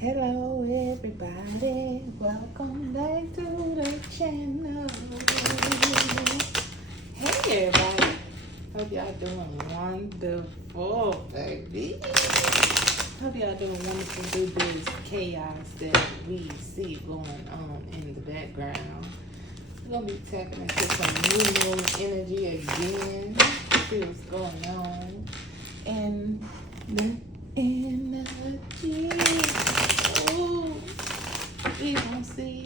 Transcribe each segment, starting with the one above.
Hello everybody, welcome back to the channel. Hey everybody, hope y'all doing wonderful, baby. Hope y'all doing wonderful through this chaos that we see going on in the background. We're gonna be tapping into some new moon energy again, see what's going on. And the energy. Ooh, we gon' see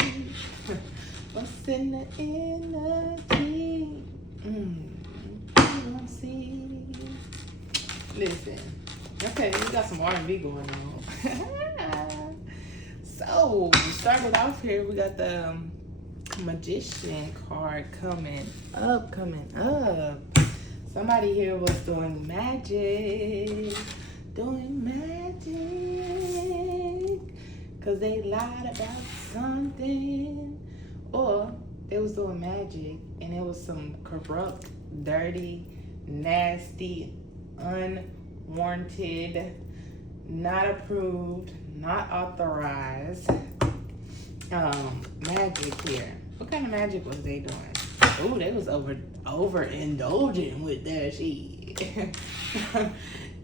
what's in the energy. We gon' see. Listen, okay, we got some R&B going on. So, started off here, we got the Magician card coming up. Somebody here was doing magic, because they lied about something, or they was doing magic and it was some corrupt, dirty, nasty, unwarranted, not approved, not authorized magic here. What kind of magic was they doing? Oh, they was overindulging with their shit.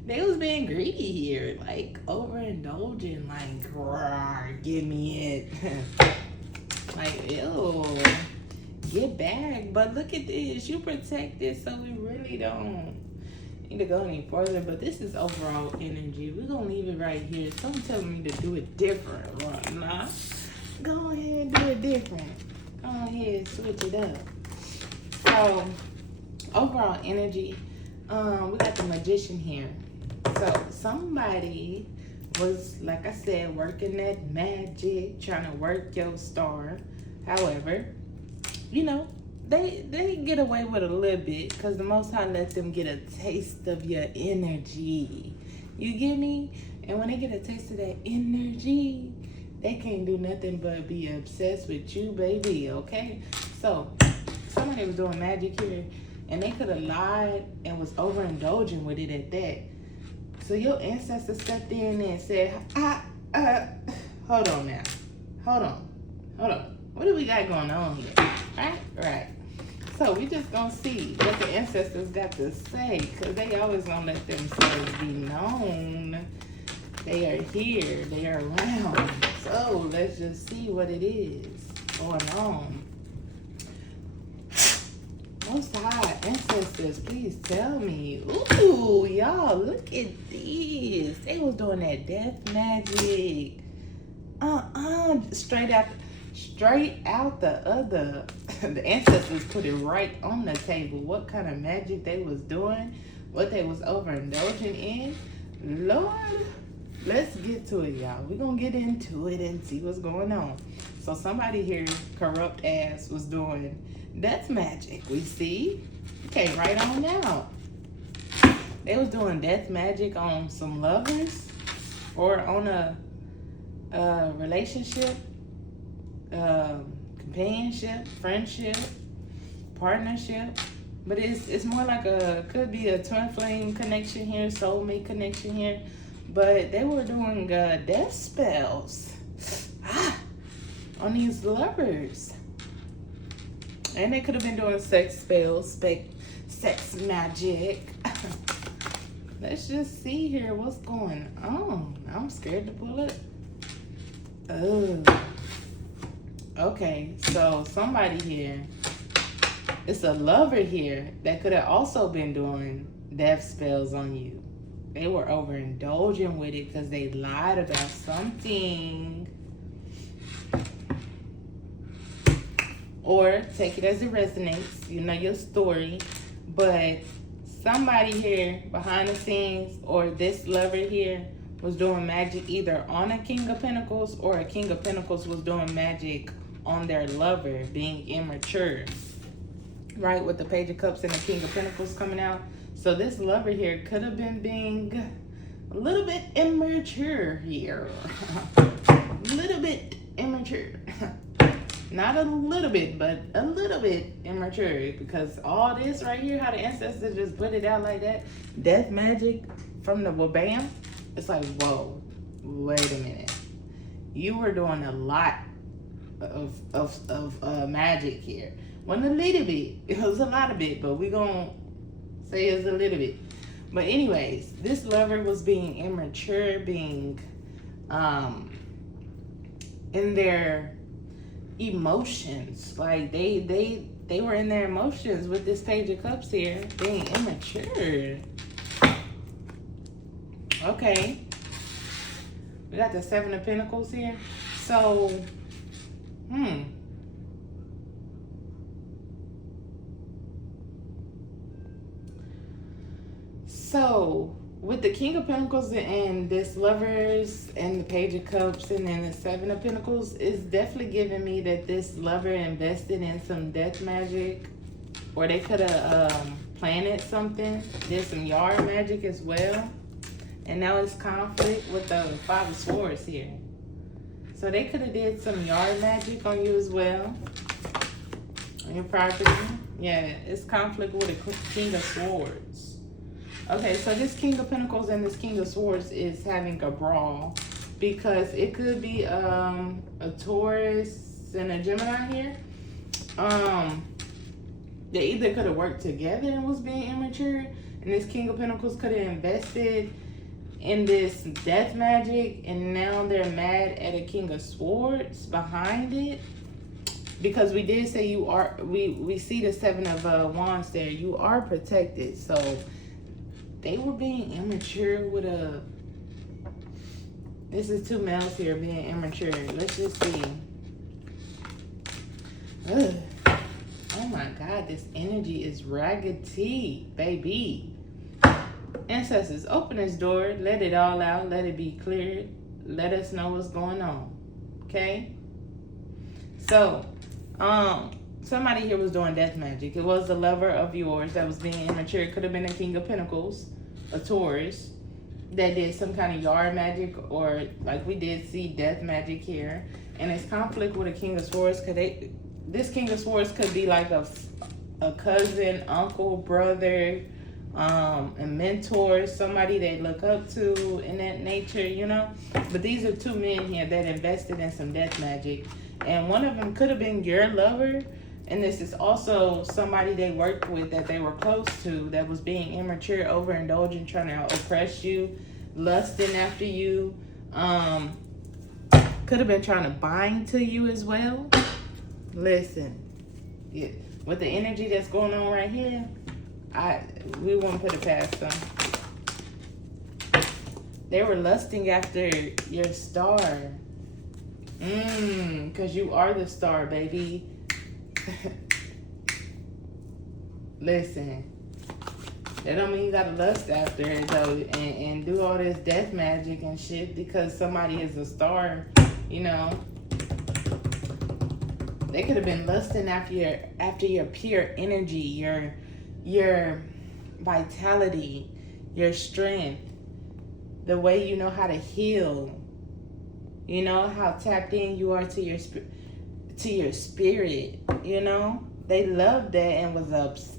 They was being greedy here, like overindulging, like, rawr, give me it. Like, ew, get back. But look at this, you protected, so we really don't need to go any further. But this is overall energy. We're gonna leave it right here. Someone telling me to do it different, right? Nah, go ahead and do it different. Go ahead, switch it up. So, overall energy, we got the Magician here. So, somebody was, like I said, working that magic, trying to work your star. However, you know, they get away with it a little bit because the Most High lets them get a taste of your energy. You get me? And when they get a taste of that energy, they can't do nothing but be obsessed with you, baby, okay? So, somebody was doing magic here, and they could have lied and was overindulging with it at that. So your ancestors stepped in and said, hold on now. Hold on. What do we got going on here? Right. So we just gonna see what the ancestors got to say, because they always gonna let themselves be known. They are here, they are around. So let's just see what it is going on. Most High Ancestors, please tell me. Ooh, y'all, look at this. They was doing that death magic. Straight out the other. The ancestors put it right on the table. What kind of magic they was doing, what they was overindulging in. Lord, let's get to it, y'all. We're gonna get into it and see what's going on. So somebody here, corrupt ass, was doing death magic. We see. Okay, right on now. They was doing death magic on some lovers or on a relationship, companionship, friendship, partnership. But it's more like could be a twin flame connection here, soulmate connection here. But they were doing death spells on these lovers. And they could have been doing sex spells, sex magic. Let's just see here what's going on. I'm scared to pull it. Oh. Okay, so somebody here, it's a lover here that could have also been doing death spells on you. They were overindulging with it because they lied about something. Or take it as it resonates, you know your story. But somebody here behind the scenes, or this lover here, was doing magic either on a King of Pentacles, or a King of Pentacles was doing magic on their lover being immature. Right, with the Page of Cups and the King of Pentacles coming out. So this lover here could have been being a little bit immature here. A little bit immature. Not a little bit, but a little bit immature, because all this right here, how the ancestors just put it out like that, death magic from the wabam, it's like, whoa, wait a minute. you were doing a lot of magic here. Wasn't a little bit. It was a lot of it, but we gonna say it's a little bit. But anyways, this lover was being immature, being in their emotions. Like they were in their emotions with this Page of Cups here, being immature. Okay. We got the Seven of Pentacles here. So, So, with the King of Pentacles and this Lovers and the Page of Cups and then the Seven of Pentacles, it's definitely giving me that this lover invested in some death magic, or they could have planted something, did some yard magic as well. And now it's conflict with the Five of Swords here. So they could have did some yard magic on you as well, on your property. Yeah, it's conflict with the King of Swords. Okay, so this King of Pentacles and this King of Swords is having a brawl, because it could be a Taurus and a Gemini here. They either could have worked together and was being immature, and this King of Pentacles could have invested in this death magic, and now they're mad at a King of Swords behind it. Because we did say you are, we see the Seven of Wands there. You are protected. So they were being immature with a, this is two males here being immature. Let's just see. Ugh. Oh my God, this energy is raggedy, baby. Ancestors, open this door, let it all out, let it be cleared, let us know what's going on. Okay? So, somebody here was doing death magic. It was the lover of yours that was being immature. It could have been a King of Pentacles, a Taurus, that did some kind of yard magic, or like we did see death magic here. And it's conflict with a King of Swords. This King of Swords could be like a cousin, uncle, brother, a mentor, somebody they look up to in that nature, you know. But these are two men here that invested in some death magic. And one of them could have been your lover. And this is also somebody they worked with that they were close to that was being immature, overindulgent, trying to oppress you, lusting after you. Could have been trying to bind to you as well. Listen, yeah, with the energy that's going on right here, we won't put it past them. They were lusting after your star. Because you are the star, baby. Listen, that don't mean you gotta lust after it though, and do all this death magic and shit because somebody is a star, you know. They could have been lusting after your pure energy, your vitality, your strength, the way you know how to heal, you know, how tapped in you are to your spirit, you know. They loved that and was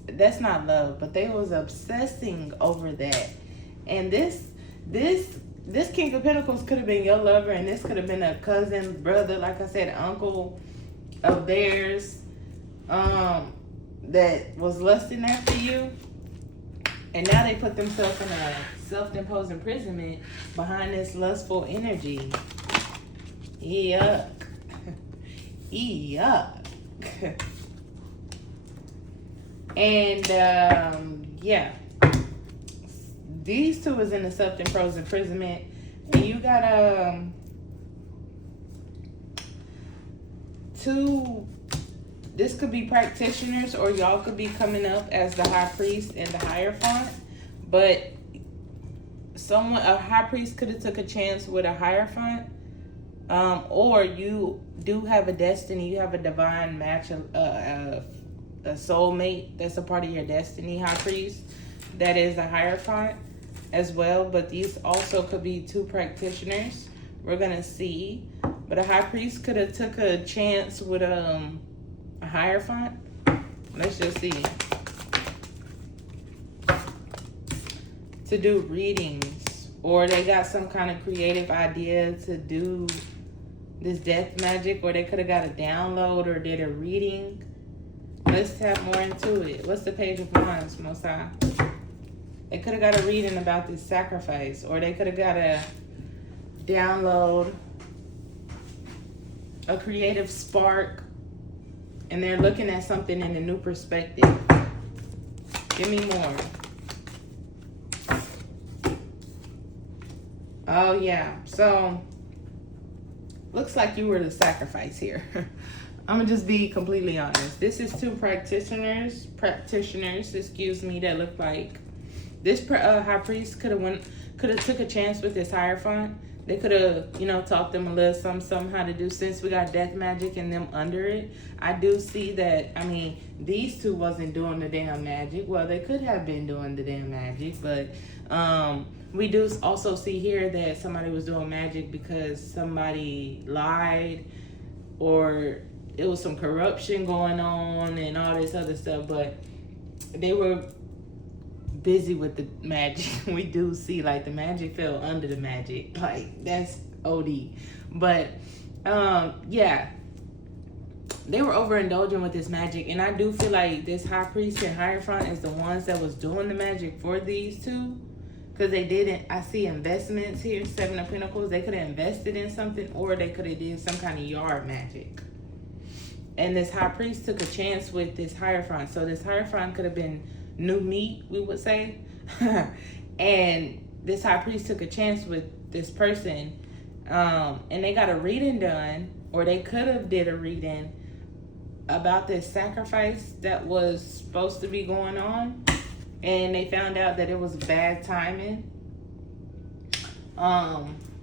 that's not love, but they was obsessing over that. And this King of Pentacles could have been your lover, and this could have been a cousin, brother, like I said, uncle of theirs, that was lusting after you. And now they put themselves in a self-imposed imprisonment behind this lustful energy. Yuck. Yuck. And yeah, these two is in a self-imposed imprisonment, and you got two. This could be practitioners, or y'all could be coming up as the High Priest and the Hierophant. But a High Priest could have took a chance with a Hierophant, or you do have a destiny. You have a divine match, a soulmate that's a part of your destiny, High Priest. That is a Hierophant as well. But these also could be two practitioners. We're gonna see. But a High Priest could have took a chance with a Hierophant. Let's just see. To do readings, or they got some kind of creative idea to do this death magic, or they could have got a download or did a reading. Let's tap more into it. What's the Page of Wands, Most High? They could have got a reading about this sacrifice, or they could have got a download, a creative spark, and they're looking at something in a new perspective. Give me more. Oh, yeah. So, looks like you were the sacrifice here. I'm going to just be completely honest. This is two practitioners, excuse me, that look like this high priest could have took a chance with this Hierophant. They could have, you know, taught them a little something how to do, since we got death magic and them under it. I do see that, I mean, these two wasn't doing the damn magic. Well, they could have been doing the damn magic, but we do also see here that somebody was doing magic because somebody lied, or it was some corruption going on and all this other stuff, but they were busy with the magic. We do see like the magic fell under the magic, like that's OD. But yeah, they were overindulging with this magic, and I do feel like this high priest and Hierophant is the ones that was doing the magic for these two, because they didn't. I see investments here, Seven of Pentacles. They could have invested in something, or they could have did some kind of yard magic. And this high priest took a chance with this Hierophant. So this Hierophant could have been new meat, we would say. And this high priest took a chance with this person. And they got a reading done, or they could have did a reading about this sacrifice that was supposed to be going on. And they found out that it was bad timing.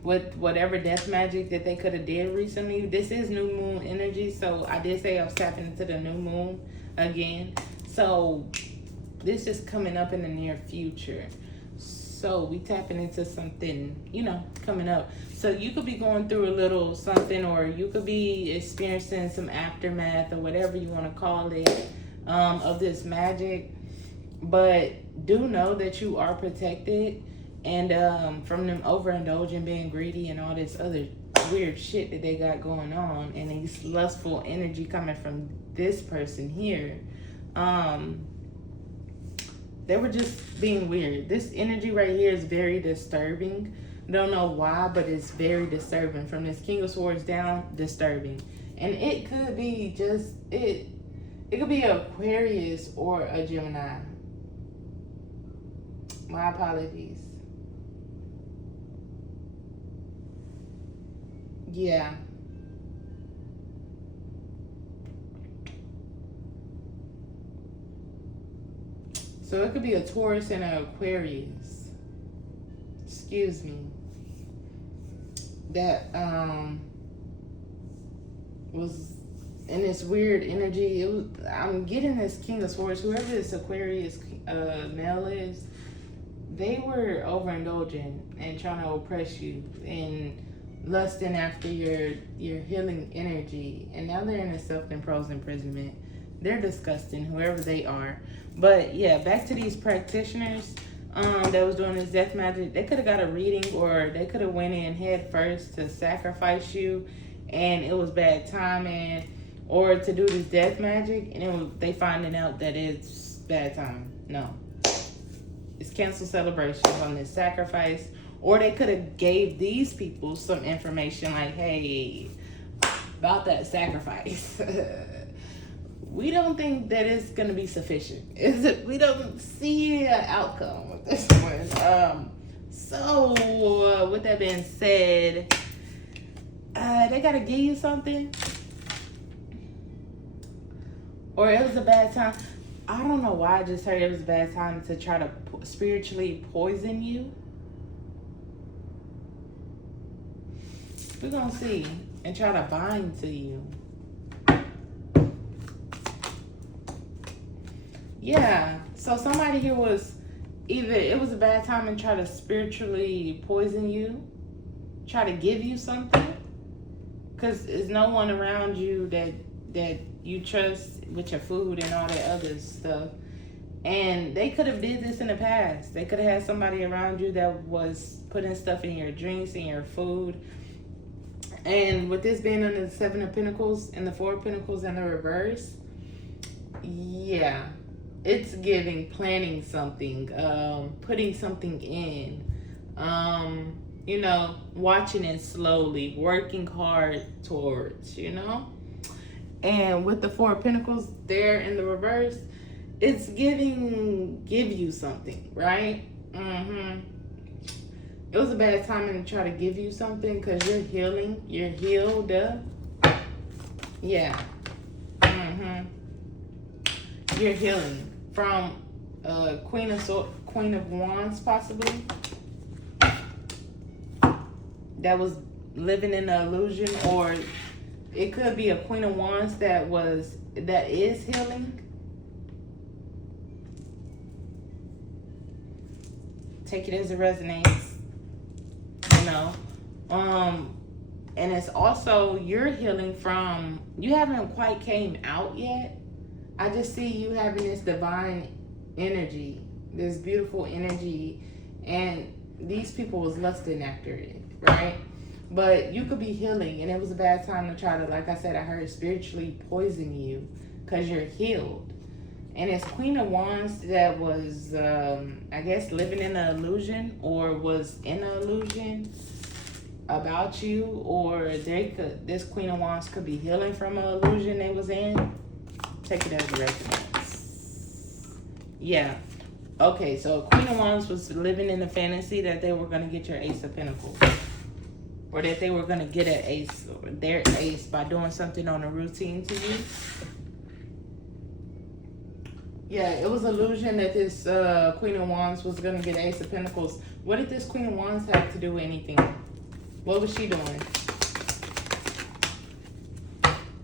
With whatever death magic that they could have did recently. This is new moon energy, so I did say I was tapping into the new moon again. So this is coming up in the near future. So we tapping into something, you know, coming up. So you could be going through a little something, or you could be experiencing some aftermath, or whatever you want to call it, of this magic. But do know that you are protected. And from them overindulging, being greedy, and all this other weird shit that they got going on, and these lustful energy coming from this person here, they were just being weird. This energy right here is very disturbing. Don't know why, but it's very disturbing. From this King of Swords down, disturbing. And it could be just, it could be Aquarius or a Gemini. My apologies. Yeah. So it could be a Taurus and an Aquarius. Excuse me. That was in this weird energy. It was, I'm getting this King of Swords. Whoever this Aquarius male is, they were overindulging and trying to oppress you and lusting after your healing energy, and now they're in a self-imposed imprisonment. They're disgusting, whoever they are. But yeah, back to these practitioners that was doing this death magic. They could have got a reading, or they could have went in head first to sacrifice you, and it was bad timing, or to do this death magic, and they finding out that it's bad time. No, it's canceled celebration on this sacrifice. Or they could have gave these people some information like, hey, about that sacrifice. We don't think that it's going to be sufficient. We don't see an outcome with this one. So, with that being said, they got to give you something. Or it was a bad time. I don't know why I just heard it was a bad time to try to spiritually poison you. We're going to see and try to bind to you. Yeah. So somebody here was either it was a bad time and try to spiritually poison you, try to give you something, because there's no one around you that you trust with your food and all that other stuff. And they could have did this in the past. They could have had somebody around you that was putting stuff in your drinks and your food. And with this being under the Seven of Pentacles and the Four of Pentacles in the reverse, yeah, it's giving planning something, putting something in, you know, watching it slowly, working hard towards, you know. And with the Four of Pentacles there in the reverse, it's give you something, right? It was a bad time to try to give you something because you're healing. You're healed. Yeah. You're healing from Queen of Wands, possibly. That was living in an illusion, or it could be a Queen of Wands that is healing. Take it as it resonates. You know, and it's also you're healing from, you haven't quite came out yet. I just see you having this divine energy, this beautiful energy, and these people was lusting after it, right? But you could be healing, and it was a bad time to try to, like I said, I heard spiritually poison you because you're healed. And it's Queen of Wands that was, I guess, living in an illusion, or was in an illusion about you, or this Queen of Wands could be healing from an illusion they was in. Take it as a reference. Yeah. Okay, so Queen of Wands was living in a fantasy that they were going to get your Ace of Pentacles. Or that they were going to get an ace, or their ace, by doing something on a routine to you. Yeah, it was illusion that this Queen of Wands was going to get Ace of Pentacles. What did this Queen of Wands have to do with anything? What was she doing?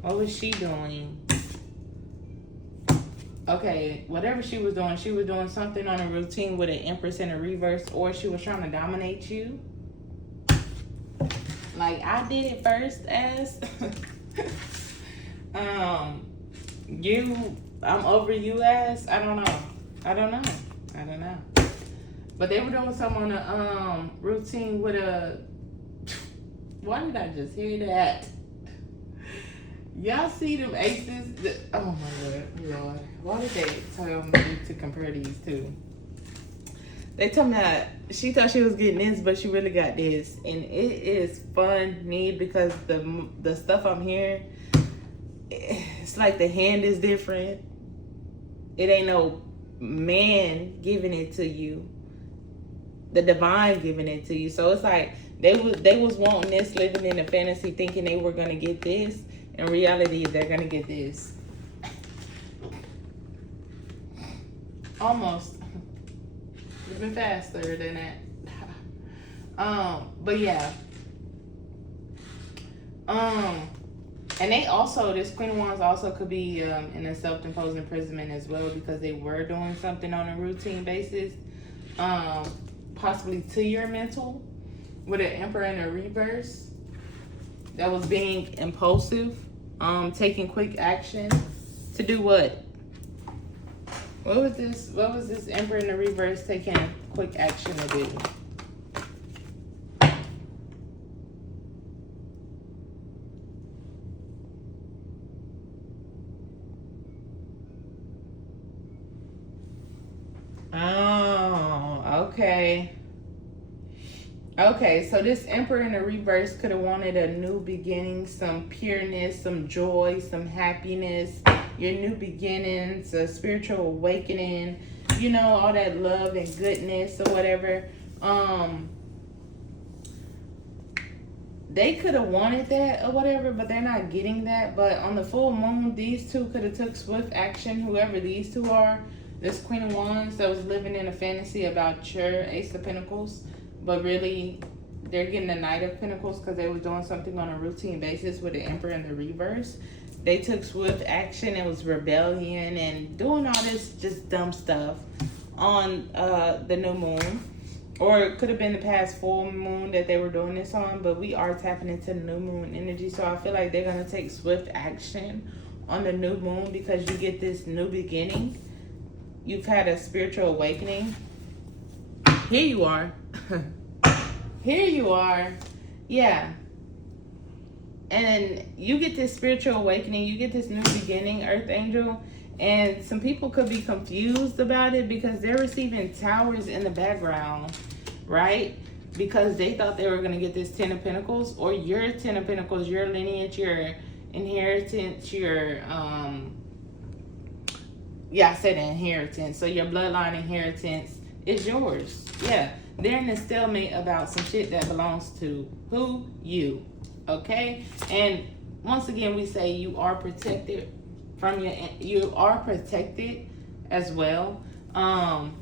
What was she doing? Okay, whatever she was doing something on a routine with an Empress in a reverse, or she was trying to dominate you. Like I did it first, as I'm over you, as I don't know. But they were doing something on a routine with a. Why did I just hear that? Y'all see them aces? Oh my Lord. Why did they tell me to compare these two? They told me that she thought she was getting this, but she really got this. And it is funny because the stuff I'm hearing, it's like the hand is different. It ain't no man giving it to you. The divine giving it to you. So it's like they was wanting this, living in a fantasy, thinking they were going to get this. In reality, they're going to get this. Almost. It's been faster than that. But yeah. And they also, this Queen of Wands also could be in a self-imposed imprisonment as well, because they were doing something on a routine basis. Possibly to your mental, with an Emperor in a reverse that was being impulsive, taking quick action to do what? What was this Emperor in the reverse taking quick action to do? Oh, okay. Okay, so this Emperor in the reverse could have wanted a new beginning, some pureness, some joy, some happiness, your new beginnings, a spiritual awakening, you know, all that love and goodness or whatever. They could have wanted that or whatever, but they're not getting that. But on the full moon, these two could have took swift action, whoever these two are. This Queen of Wands that was living in a fantasy about your Ace of Pentacles, but really they're getting the Knight of Pentacles because they were doing something on a routine basis with the Emperor in the reverse. They took swift action. It was rebellion and doing all this just dumb stuff on the new moon. Or it could have been the past full moon that they were doing this on, but we are tapping into the new moon energy. So I feel like they're going to take swift action on the new moon because you get this new beginning. You've had a spiritual awakening. Here you are. Here you are. Yeah. And you get this spiritual awakening, you get this new beginning, Earth Angel. And some people could be confused about it because they're receiving towers in the background, right? Because they thought they were going to get this 10 of Pentacles, or your 10 of Pentacles, your lineage, your inheritance, your, yeah, I said inheritance. So your bloodline inheritance is yours. Yeah, they're in a stalemate about some shit that belongs to who? You. Okay? And once again, we say you are protected from you are protected as well. And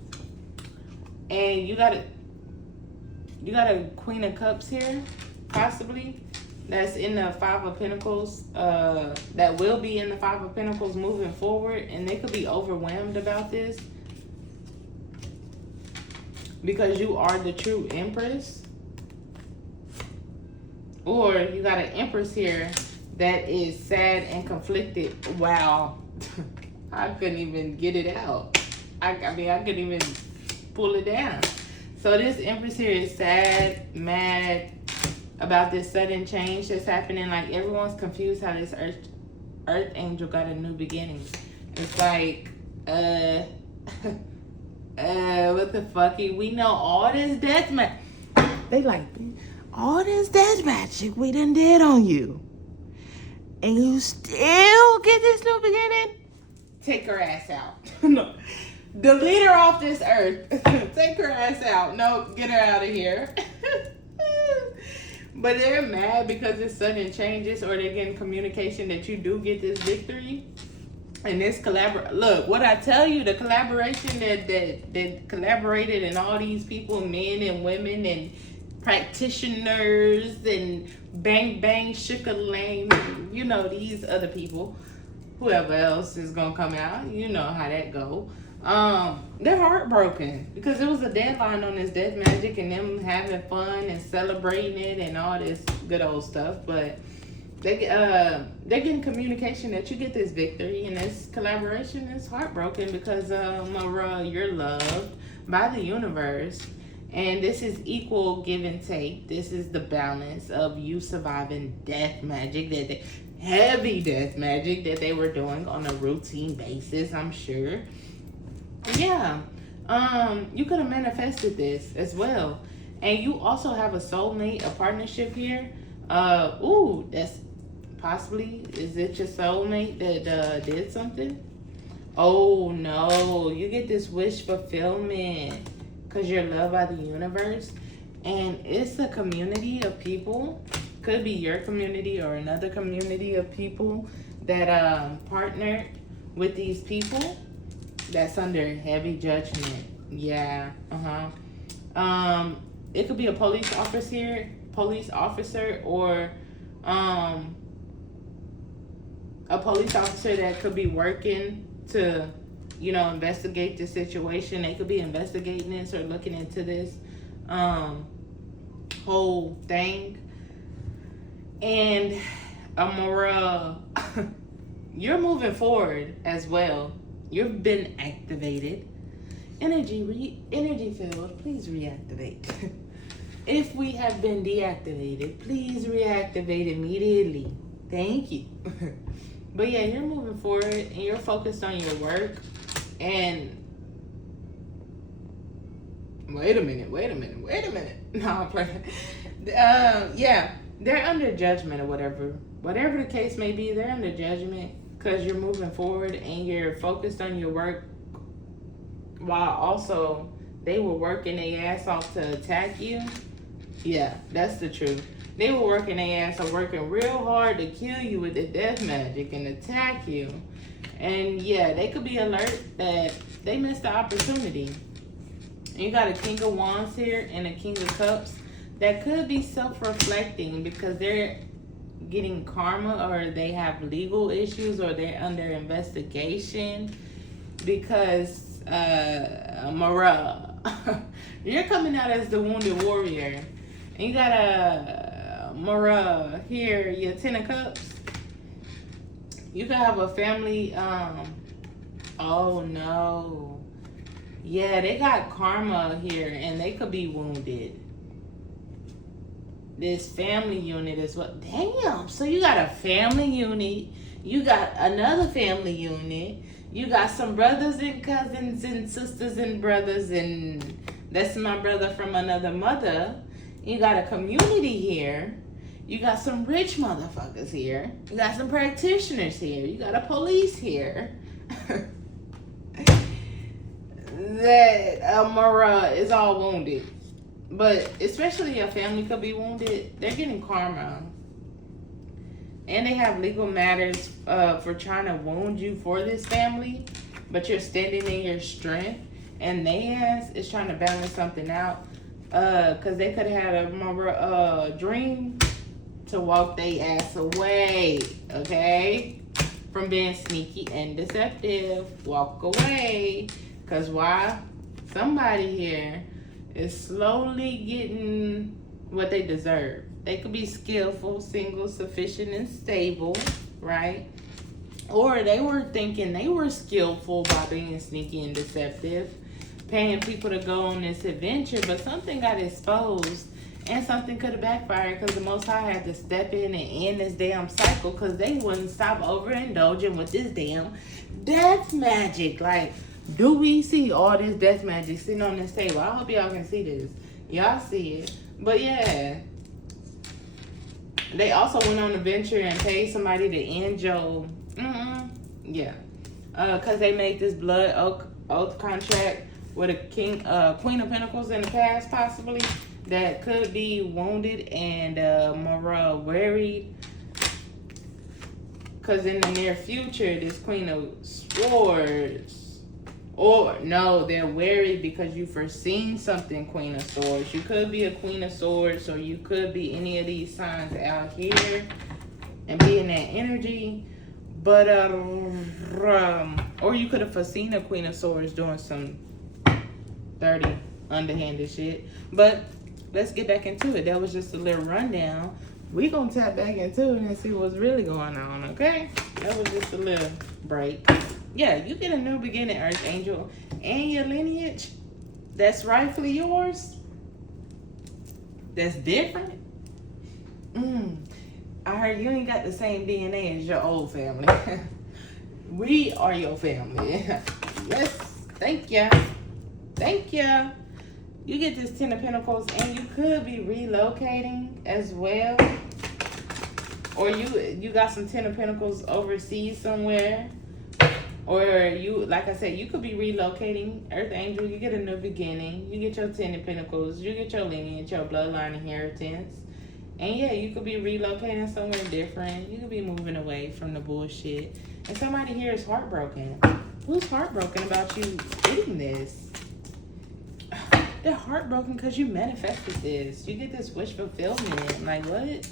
you got a Queen of Cups here, possibly, that's in the Five of Pentacles, that will be in the Five of Pentacles moving forward, and they could be overwhelmed about this because you are the true Empress. Or you got an Empress here that is sad and conflicted. Wow. I couldn't even get it out. I mean, I couldn't even pull it down. So this Empress here is sad, mad about this sudden change that's happening. Like, everyone's confused how this Earth Angel got a new beginning. It's like, what the fuck? We know all this death magic. They like, all this death magic we done did on you, and you still get this new beginning? Take her ass out. No. Delete her off this earth. Take her ass out. No, get her out of here. But they're mad because it's sudden changes, or they're getting communication that you do get this victory. And this look, what I tell you, the collaboration that collaborated, and all these people, men and women and practitioners and bang bang shooka lane, you know, these other people, whoever else is gonna come out, you know how that go. They're heartbroken because it was a deadline on this death magic and them having fun and celebrating it and all this good old stuff. But they're getting communication that you get this victory, and this collaboration is heartbroken because Mara, you're loved by the universe, and this is equal give and take. This is the balance of you surviving death magic, heavy death magic that they were doing on a routine basis, I'm sure. Yeah, you could have manifested this as well. And you also have a soulmate, a partnership here. Ooh, that's possibly, is it your soulmate that did something? Oh no, you get this wish fulfillment because you're loved by the universe. And it's a community of people, could be your community or another community of people that partnered with these people that's under heavy judgment. Yeah, it could be a police officer, or a police officer that could be working to, you know, investigate the situation. They could be investigating this or looking into this whole thing. And Amora, you're moving forward as well. You've been activated. Energy field, please reactivate. If we have been deactivated, please reactivate immediately. Thank you. But yeah, you're moving forward and you're focused on your work. And wait a minute. No, I'm playing. Yeah, they're under judgment or whatever. Whatever the case may be, they're under judgment because you're moving forward and you're focused on your work, while also they were working their ass off to attack you. Yeah, that's the truth. They were working their ass off, working real hard to kill you with the death magic and attack you. And yeah, they could be alert that they missed the opportunity. And you got a King of Wands here and a King of Cups that could be self-reflecting because they're getting karma, or they have legal issues, or they're under investigation because Mara, you're coming out as the wounded warrior. And you got a Mara here, your 10 of Cups. You could have a family, oh no. Yeah, they got karma here and they could be wounded. this family unit is what. Damn. So you got a family unit. You got another family unit. You got some brothers and cousins and sisters and brothers, and that's my brother from another mother. You got a community here. You got some rich motherfuckers here. You got some practitioners here. You got a police here. That Amara is all wounded. But especially your family could be wounded. They're getting karma. And they have legal matters for trying to wound you for this family. But you're standing in your strength. And they ass is trying to balance something out. Because they could have had a dream to walk their ass away. Okay? From being sneaky and deceptive. Walk away. Because why? Somebody here is slowly getting what they deserve. They could be skillful, single, sufficient, and stable, right? Or they were thinking they were skillful by being sneaky and deceptive, paying people to go on this adventure, but something got exposed and something could have backfired because the Most High had to step in and end this damn cycle because they wouldn't stop overindulging with this damn death magic. Like, do we see all this death magic sitting on this table? I hope y'all can see this. Y'all see it. But yeah. They also went on a venture and paid somebody to end Job. Yeah. Because they made this blood oath contract with a Queen of Pentacles in the past, possibly, that could be wounded and more worried. Because in the near future, this Queen of Swords, or no, they're wary because you foreseen something, Queen of Swords. You could be a Queen of Swords, or you could be any of these signs out here and be in that energy. But, or you could have foreseen a Queen of Swords doing some dirty, underhanded shit. But let's get back into it. That was just a little rundown. We gonna tap back into it and see what's really going on, okay? That was just a little break. Yeah, you get a new beginning, Archangel, and your lineage that's rightfully yours. That's different. I heard you ain't got the same DNA as your old family. We are your family. Yes, thank ya. Thank ya. You get this 10 of Pentacles, and you could be relocating as well. Or you got some 10 of Pentacles overseas somewhere. Or you, like I said, you could be relocating. Earth Angel, you get a new beginning. You get your 10 of Pentacles. You get your lineage, your bloodline inheritance. And yeah, you could be relocating somewhere different. You could be moving away from the bullshit. And somebody here is heartbroken. Who's heartbroken about you getting this? They're heartbroken because you manifested this. You get this wish fulfillment. Like, what?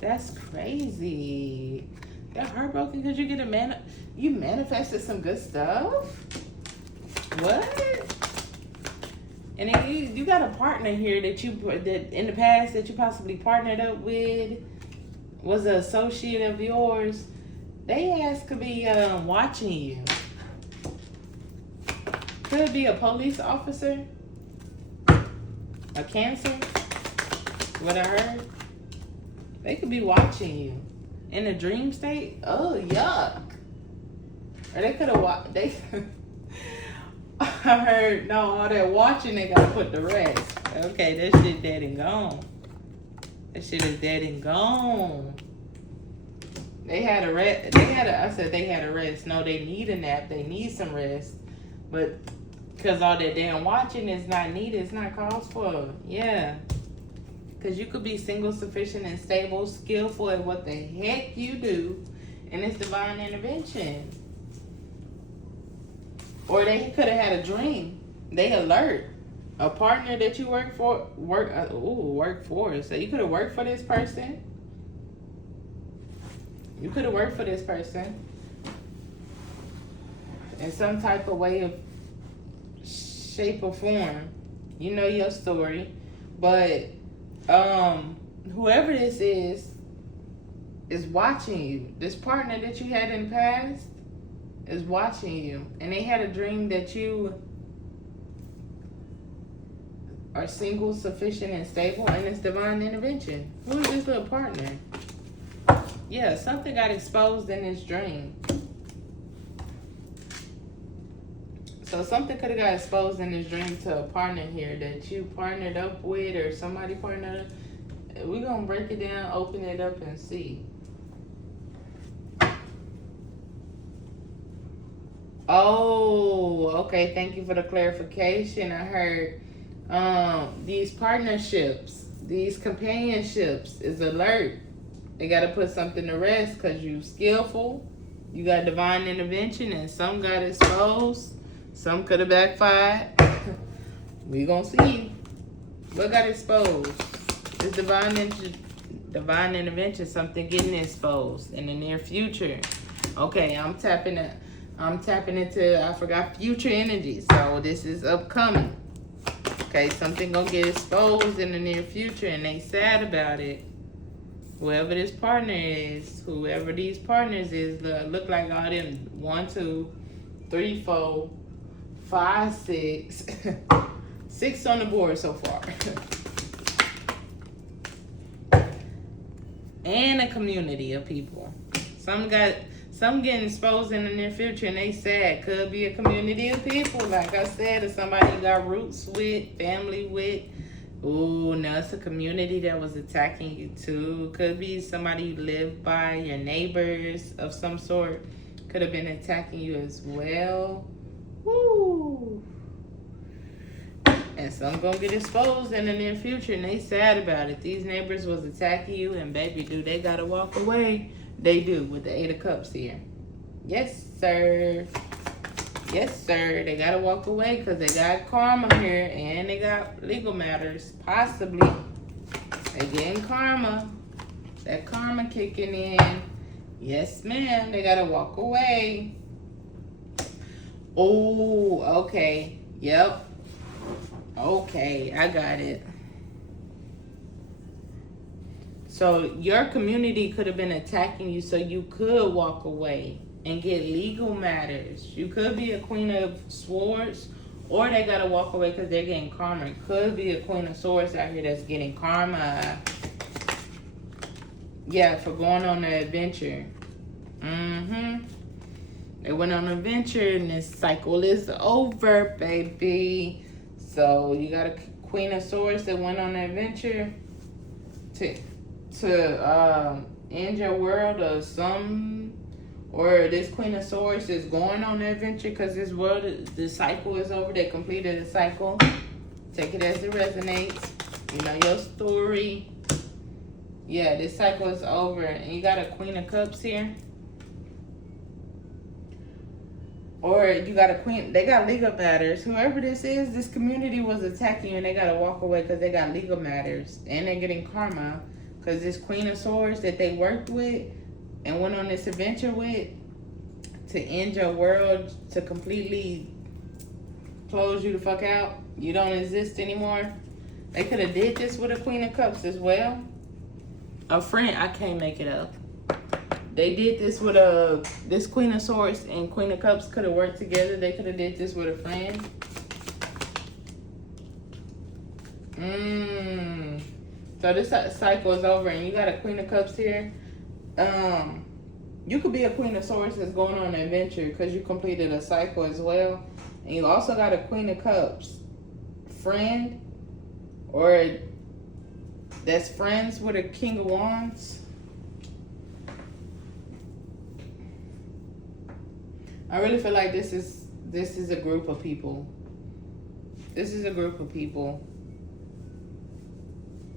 That's crazy. They're heartbroken because you get you manifested some good stuff? What? And then you got a partner here that in the past that you possibly partnered up with, was an associate of yours. They ass could be watching you. Could be a police officer, a Cancer, what I heard. They could be watching you in a dream state. Oh, yuck. Or they could have I heard, no, all that watching they gotta put to rest. Okay, that shit dead and gone. That shit is dead and gone. They had a rest. I said they had a rest. No, they need a nap. They need some rest. But because all that damn watching is not needed, it's not called for. Yeah. Because you could be single, sufficient, and stable, skillful at what the heck you do, and it's divine intervention. Or they could have had a dream. They alert. A partner that you work for. So you could have worked for this person. You could have worked for this person in some type of way of shape or form. You know your story. But whoever this is watching you. This partner that you had in the past is watching you. And they had a dream that are single, sufficient, and stable, and it's divine intervention. Who is this little partner? Yeah, something got exposed in this dream. So something could have got exposed in this dream to a partner here that you partnered up with or somebody partnered up. We're going to break it down, open it up, and see. Oh, okay. Thank you for the clarification. I heard these partnerships, these companionships is alert. They got to put something to rest because you skillful. You got divine intervention and some got exposed. Some could have backfired. We gonna see. What got exposed? It's divine intervention. Something getting exposed in the near future. Okay, I'm tapping into, I forgot, future energy. So this is upcoming. Okay, something gonna get exposed in the near future, and they sad about it. Whoever this partner is, whoever these partners is, look like all them 1, 2, 3, 4, 5, 6. 6 on the board so far. And a community of people. Some getting exposed in the near future and they sad. Could be a community of people, like I said, or somebody you got roots with, family with. Ooh, no, it's a community that was attacking you too. Could be somebody you live by, your neighbors of some sort. Could have been attacking you as well. Woo! And some gonna get exposed in the near future and they sad about it. These neighbors was attacking you and baby, do they gotta walk away? They do, with the 8 of Cups here. Yes, sir. Yes, sir. They gotta walk away because they got karma here and they got legal matters. Possibly. They getting karma. That karma kicking in. Yes, ma'am. They gotta walk away. Oh, okay. Yep. Okay, I got it. So your community could have been attacking you so you could walk away and get legal matters. You could be a Queen of Swords, or they got to walk away because they're getting karma. It could be a Queen of Swords out here that's getting karma. Yeah, for going on an adventure. They went on an adventure and this cycle is over, baby. So you got a Queen of Swords that went on an adventure to end your world or some, or this Queen of Swords is going on an adventure because this world, the cycle is over. They completed the cycle. Take it as it resonates. You know your story. Yeah, this cycle is over. And you got a Queen of Cups here. Or you got a queen, they got legal matters. Whoever this is, this community was attacking you and they got to walk away because they got legal matters. And they're getting karma because this Queen of Swords that they worked with and went on this adventure with to end your world, to completely close you the fuck out. You don't exist anymore. They could have did this with a Queen of Cups as well. A friend, I can't make it up. They did this with this Queen of Swords and Queen of Cups could have worked together. They could have did this with a friend. So this cycle is over and you got a Queen of Cups here. You could be a Queen of Swords that's going on an adventure because you completed a cycle as well. And you also got a Queen of Cups friend, or that's friends with a King of Wands. I really feel like this is a group of people. This is a group of people.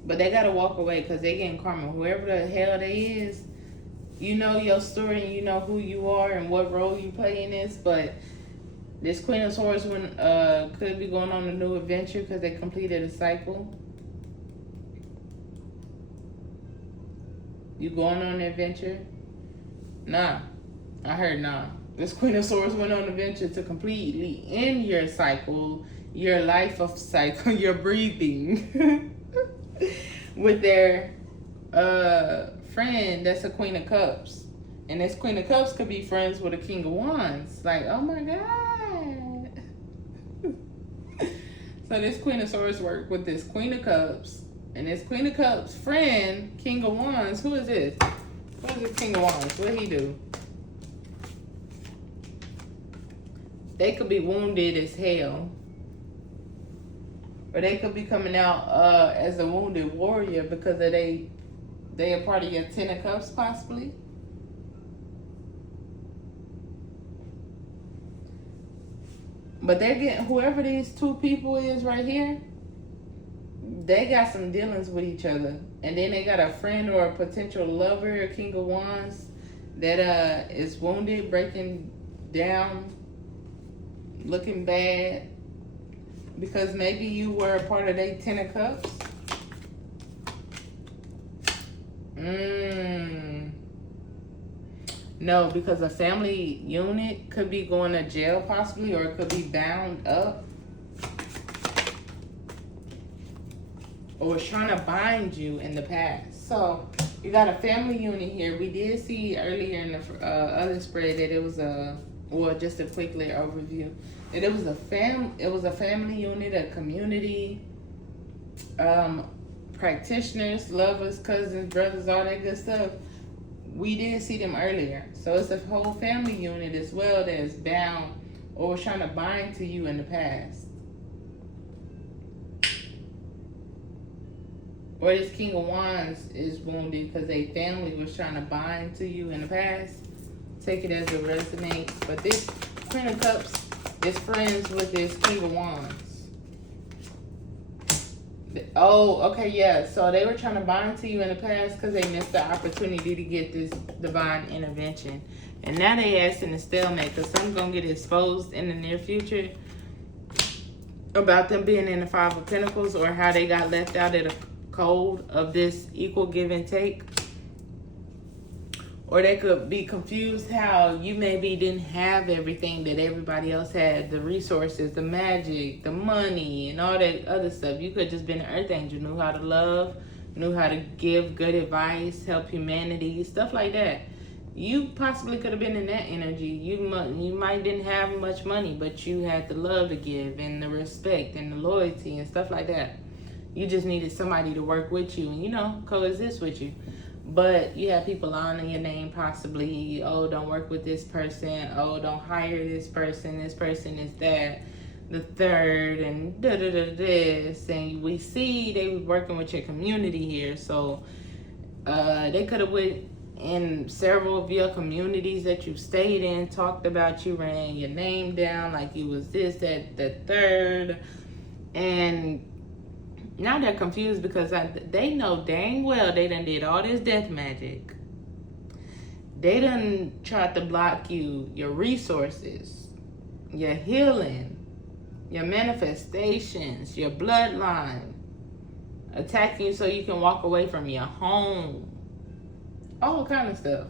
But they got to walk away because they getting karma. Whoever the hell they is, you know your story and you know who you are and what role you play in this. But this Queen of Swords could be going on a new adventure because they completed a cycle. You going on an adventure? Nah. I heard nah. This Queen of Swords went on an adventure to completely end your cycle, your life of cycle, your breathing with their friend that's a Queen of Cups. And this Queen of Cups could be friends with a King of Wands. Like, oh my God. So this Queen of Swords work with this Queen of Cups. And this Queen of Cups friend, King of Wands. Who is this? What is this King of Wands? What he do? They could be wounded as hell. Or they could be coming out as a wounded warrior because of they a part of your Ten of Cups possibly. But they're getting, whoever these two people is right here, they got some dealings with each other. And then they got a friend or a potential lover, King of Wands, that is wounded, breaking down, looking bad. Because maybe you were a part of their Ten of Cups. No, because a family unit could be going to jail possibly, or it could be bound up. Or it's trying to bind you in the past. So you got a family unit here. We did see earlier in the other spread that it was a, well, just a quick little overview, that it was a family unit, a community, practitioners, lovers, cousins, brothers, all that good stuff. We did see them earlier. So it's a whole family unit as well that is bound or was trying to bind to you in the past. Or this King of Wands is wounded because a family was trying to bind to you in the past. Take it as it resonates. But this Queen of Cups is friends with this King of Wands. Oh, okay, yeah. So they were trying to bind to you in the past because they missed the opportunity to get this divine intervention. And now they asking a stalemate because something's going to get exposed in the near future about them being in the Five of Pentacles, or how they got left out of the cold of this equal give and take. Or they could be confused how you maybe didn't have everything that everybody else had. The resources, the magic, the money, and all that other stuff. You could have just been an earth angel. Knew how to love, knew how to give good advice, help humanity, stuff like that. You possibly could have been in that energy. You might didn't have much money, but you had the love to give and the respect and the loyalty and stuff like that. You just needed somebody to work with you and, you know, coexist with you. But you have people on your name possibly. Oh, don't work with this person. Oh, don't hire this person. This person is that. The third and this. And we see they were working with your community here. So they could have went in several of your communities that you stayed in, talked about you, ran your name down like you was this, that, the third. And now they're confused because they know dang well they done did all this death magic. They done tried to block you, your resources, your healing, your manifestations, your bloodline, attacking you so you can walk away from your home, all kind of stuff.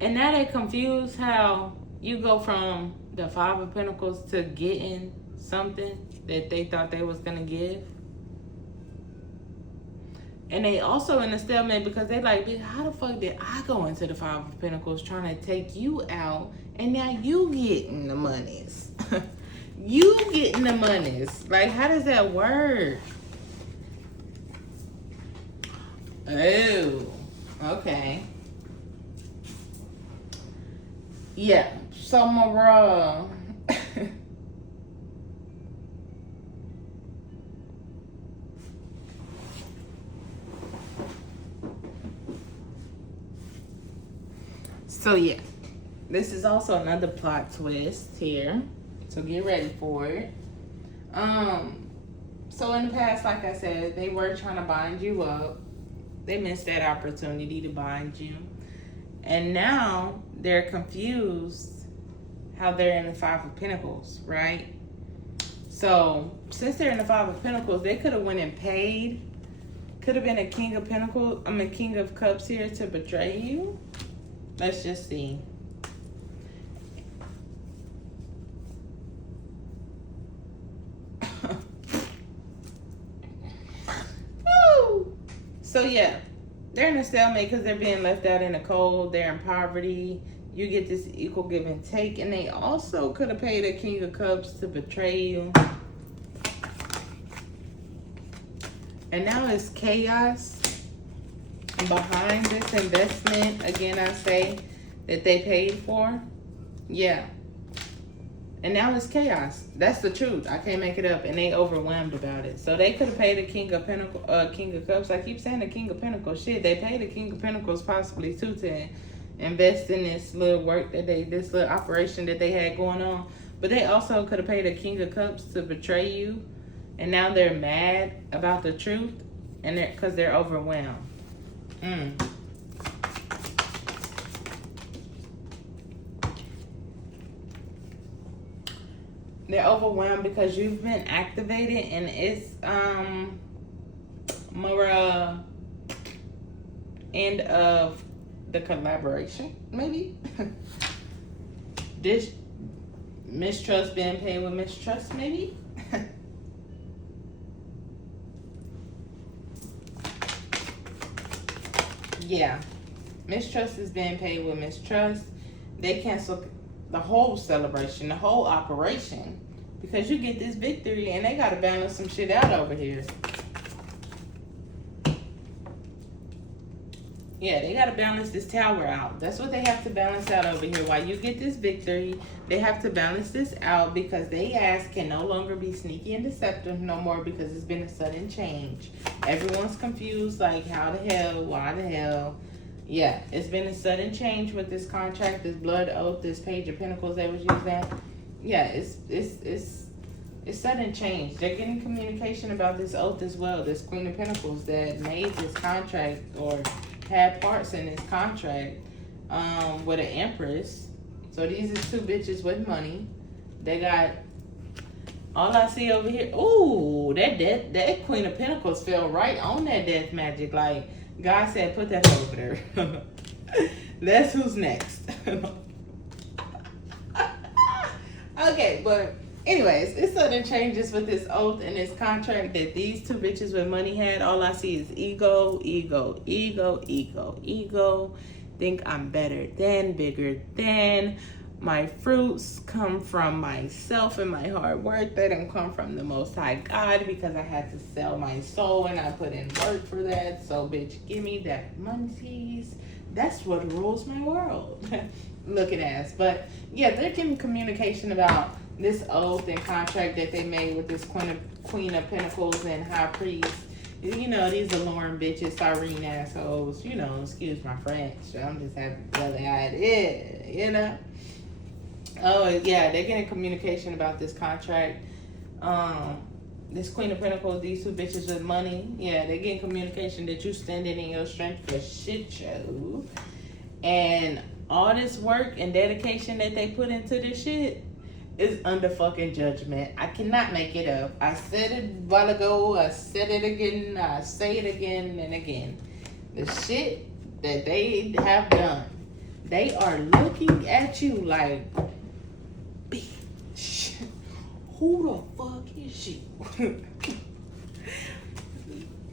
And now they're confused how you go from the Five of Pentacles to getting something that they thought they was gonna give. And they also in a stalemate because they like, how the fuck did I go into the Five of Pentacles trying to take you out, and now you getting the monies? You getting the monies. Like, how does that work? Oh, okay. Yeah, so more So yeah, this is also another plot twist here. So get ready for it. So in the past, like I said, they were trying to bind you up. They missed that opportunity to bind you. And now they're confused how they're in the Five of Pentacles, right? So since they're in the Five of Pentacles, they could have went and paid. Could have been a King of Pentacles, King of Cups here to betray you. Let's just see. So yeah, they're in a stalemate because they're being left out in the cold. They're in poverty. You get this equal give and take. And they also could have paid a King of Cups to betray you. And now it's chaos behind this investment. Again, I say that they paid for. Yeah. And now it's chaos. That's the truth. I can't make it up. And they overwhelmed about it. So they could have paid the King of King of Cups. I keep saying the King of Pentacles. Shit, they paid the King of Pentacles possibly too to invest in this little work that this little operation that they had going on. But they also could have paid the King of Cups to betray you. And now they're mad about the truth. And because they're overwhelmed. They're overwhelmed because you've been activated, and it's more end of the collaboration, maybe. This mistrust being paid with mistrust, maybe. Yeah, mistrust is being paid with mistrust. They cancel the whole celebration, the whole operation, because you get this victory and they got to balance some shit out over here. Yeah, they got to balance this tower out. That's what they have to balance out over here. While you get this victory, they have to balance this out because they ass can no longer be sneaky and deceptive no more because it's been a sudden change. Everyone's confused, like how the hell, why the hell. Yeah, it's been a sudden change with this contract, this blood oath, this page of pentacles they was using. Yeah, it's sudden change. They're getting communication about this oath as well. This Queen of Pentacles that made this contract or had parts in this contract with an Empress. So these are two bitches with money. They got all I see over here. Ooh, that Queen of Pentacles fell right on that death magic. Like God said, put that over there. That's who's next. Okay, but anyways, it's sudden changes with this oath and this contract that these two bitches with money had. All I see is ego, ego, ego, ego, ego. Think I'm better than, bigger than. My fruits come from myself and my hard work. They don't come from the Most High God because I had to sell my soul and I put in work for that. So, bitch, give me that money. That's what rules my world. Looking ass. But, yeah, they're getting communication about this oath and contract that they made with this Queen of Pentacles and High Priest. You know, these alluring bitches, siren assholes. You know, excuse my French. I'm just happy to tell you how it is, you know. Oh, yeah, they're getting communication about this contract. This Queen of Pentacles, these two bitches with money. Yeah, they're getting communication that you standing in your strength for shit show. And all this work and dedication that they put into this shit is under fucking judgment. I cannot make it up. I said it a while ago. I said it again. I say it again and again. The shit that they have done. They are looking at you like, bitch, who the fuck is you?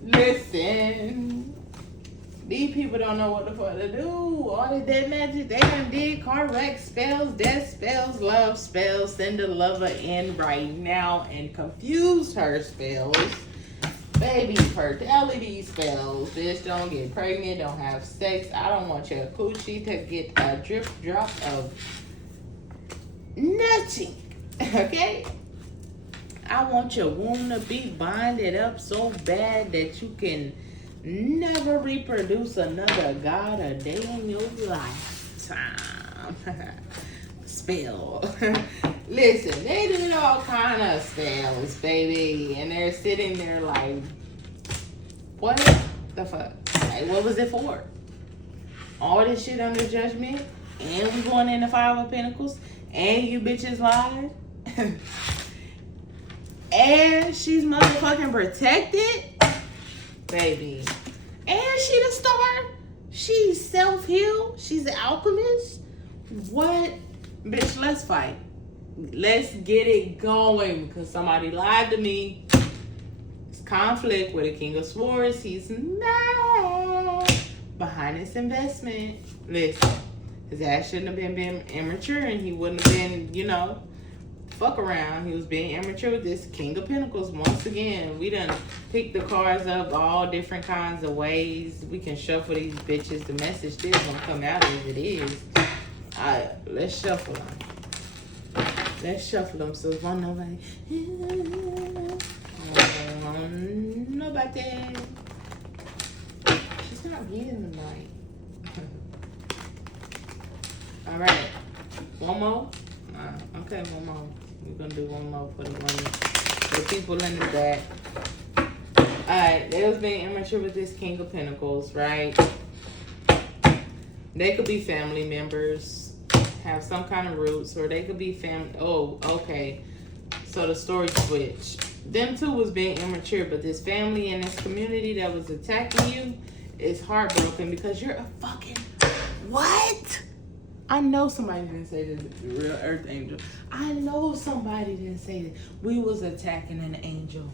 Listen, these people don't know what the fuck to do. All the dead magic, they done did car wreck spells, death spells, love spells, send the lover in right now and confuse her spells. Baby fertility spells. Bitch, don't get pregnant, don't have sex. I don't want your coochie to get a drip drop of nothing. Okay? I want your womb to be binded up so bad that you can never reproduce another god a day in your lifetime. Spell. Listen, they did all kind of spells, baby, and they're sitting there like, what the fuck? Like, what was it for? All this shit under judgment, and we going in the Five of Pentacles, and you bitches lied, and she's motherfucking protected, baby, and she the star. She's self-healed. She's the alchemist. What? Bitch, let's fight. Let's get it going because somebody lied to me. It's conflict with a King of Swords. He's mad behind this investment. Listen, his ass shouldn't have been immature and he wouldn't have been, you know, fuck around. He was being immature with this King of Pentacles. Once again, we done picked the cards up all different kinds of ways. We can shuffle these bitches. The message still gonna come out as it is. Alright, let's shuffle them. Let's shuffle them so one nobody. Nobody. She's not reading tonight. Alright. One more? Okay, one more. We're gonna do one more for the people in the back. Alright, they was being immature with this King of Pentacles, right? They could be family members, have some kind of roots, or they could be family. Oh, okay. So the story switched. Them two was being immature, but this family and this community that was attacking you is heartbroken because you're a fucking what? I know somebody didn't say this, real earth angel. I know somebody didn't say that. We was attacking an angel.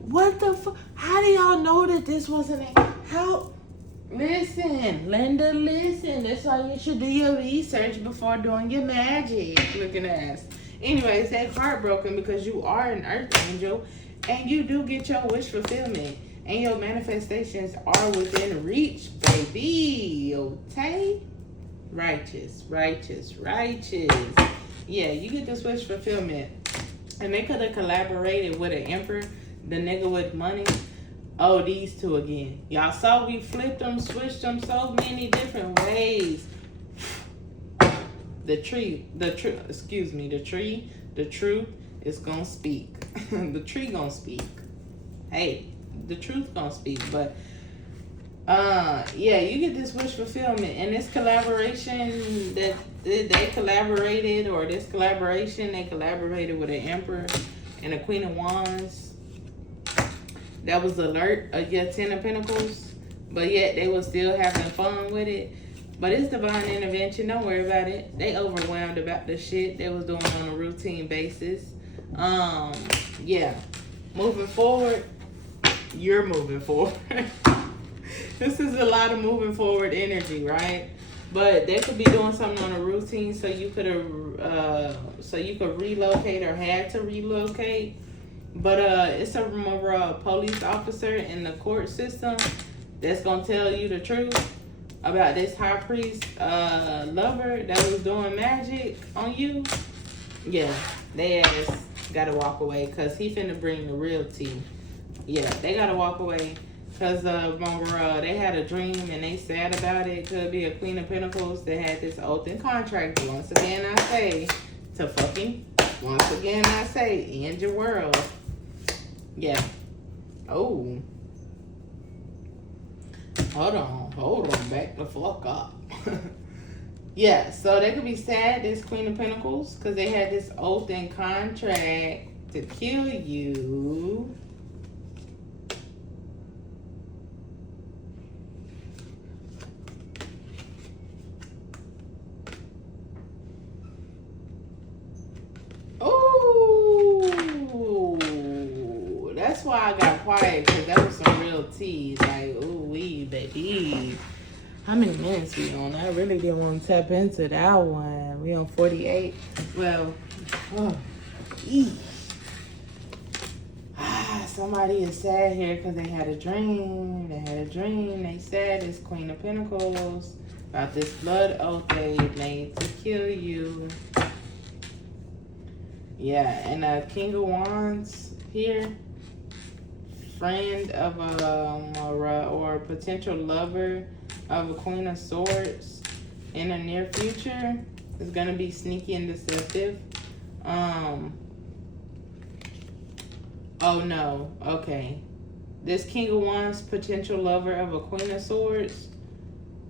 What the fuck? How do y'all know that this wasn't how? Listen, Linda, listen. That's why you should do your research before doing your magic. Looking ass. Anyways, they're heartbroken because you are an earth angel and you do get your wish fulfillment. And your manifestations are within reach, baby. Okay? Righteous, righteous, righteous. Yeah, you get this wish fulfillment. And they could have collaborated with an emperor, the nigga with money. Oh, these two again. Y'all saw we flipped them, switched them so many different ways. The tree is gonna speak. The tree gonna speak. Hey, the truth gonna speak. But yeah, you get this wish fulfillment and this collaboration that they collaborated, or this collaboration they collaborated with an emperor and a Queen of Wands. That was alert of your 10 of Pentacles, but yet they were still having fun with it. But it's divine intervention. Don't worry about it. They overwhelmed about the shit they was doing on a routine basis. Yeah. Moving forward, you're moving forward. This is a lot of moving forward energy, right? But they could be doing something on a routine so you could relocate or had to relocate. But it's a police officer in the court system that's gonna tell you the truth about this high priest lover that was doing magic on you. Yeah, they ass gotta walk away because he finna bring the real tea. Yeah, they gotta walk away because they had a dream and they sad about it. Could be a Queen of Pentacles that had this oath and contract. Once again, I say to fucking. Once again, I say end your world. Yeah. Oh. Hold on. Back the fuck up. Yeah, so they could be sad, this Queen of Pentacles, because they had this oath and contract to kill you. That's why I got quiet, because that was some real tea. Like, ooh, wee, baby. How many minutes we on? I really didn't want to tap into that one. We on 48. Well, somebody is sad here because they had a dream. They said it's Queen of Pentacles about this blood oath they made to kill you. Yeah, and King of Wands here. Friend of or potential lover of a Queen of Swords in the near future is gonna be sneaky and deceptive. Oh no, okay. This King of Wands potential lover of a Queen of Swords,